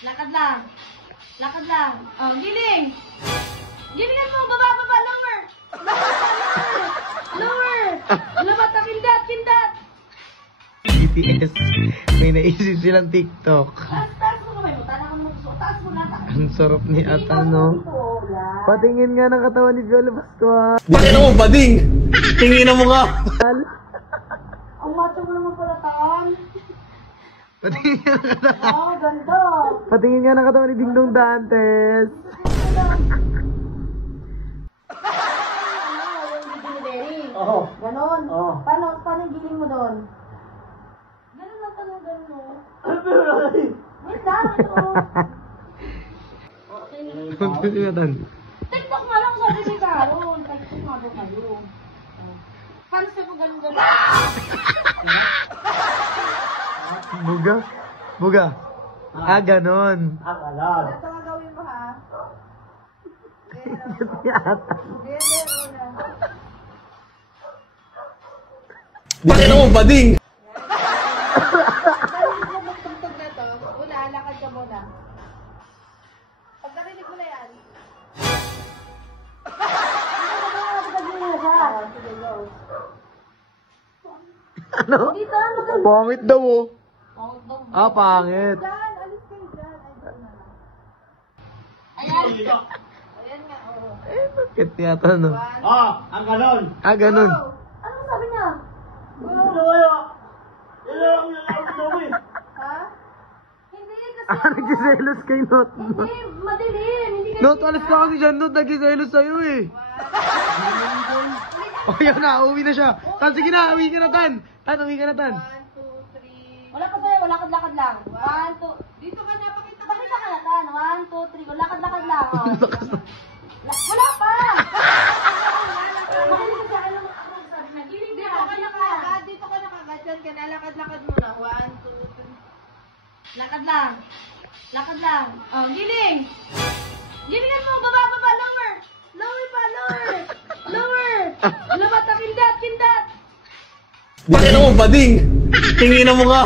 Lakad lang. Lakad lang. Oh, giling. Gilingan mo. Baba, baba. Lower. Lower. Labat na kindat, kindat. BTS. May naisip silang TikTok. Taas mo kamay mo. Tanang mo gusto. Taas mo na. Ang sarap ni Ata, no? Patingin nga ng katawan ni Piolo Pascual. Bakit mo, bading? Tingin mo ka. Ang macho mo naman pala, Tan. Patingin nga ng katawan. Oh, ganda. Patingin nga ng katawan ni Dingdong Dantes. Oo. Ganon. Oo. Paano yung giling mo doon? Ganon lang tanong ganon mo. Wait lang, ito. Patingin nga tan. TikTok nga lang sabi ni Caron. TikTok nga doon kayo. Paano siya kung ganon-ganon? Buga? Buga? Ah, ganon. Ito nga gawin mo, ha? Si Ata. Una. Bakit mo, bading? Narinig mo magtugtog na to. Una, lakad ka muna. Pag narinig mo na yan. Sige, go. Ano? Dito, ano ka? Pangit daw, oh. Oh, Ah, pangit. Diyan, alis kayo dyan. Ay, doon na lang. Ayan. Ayan nga, oo. Eh, bakit yata, no? Oh, ang ganon. Ah, ganon. Go. Ano sabi niya? Go. Ha? Hindi, kasi Ah, nagsiselos kay Not. Hindi, madilim. Hindi kayo Not, alis ka kasi dyan, Not. Nagsiselos sa'yo, eh. Oh, yan na. Uwi na siya. Tan, sige na. Uwi ka na, Tan. Tan, uwi ka na, Tan. 1, 2, 3. Wala pa sa'yo, lakad-lakad lang. 1, 2. Dito ka na, pakita ka na, Tan. 1, 2, 3. Lakad-lakad lang. Oh. Wala pa! Makinig ka, alam mo, sabi na, giling Dito ka, ka giling ka. nakagad, dito ka nakagad, dyan ka na, lakad-lakad muna. 1, 2, 3. Lakad lang. Lakad lang. Oh, giling. Gilingan mo, baba, baba, lower. Lower pa, lower. Lower. Labat na kindat, kindat. Bakit mo, bading? Tingin mo ka.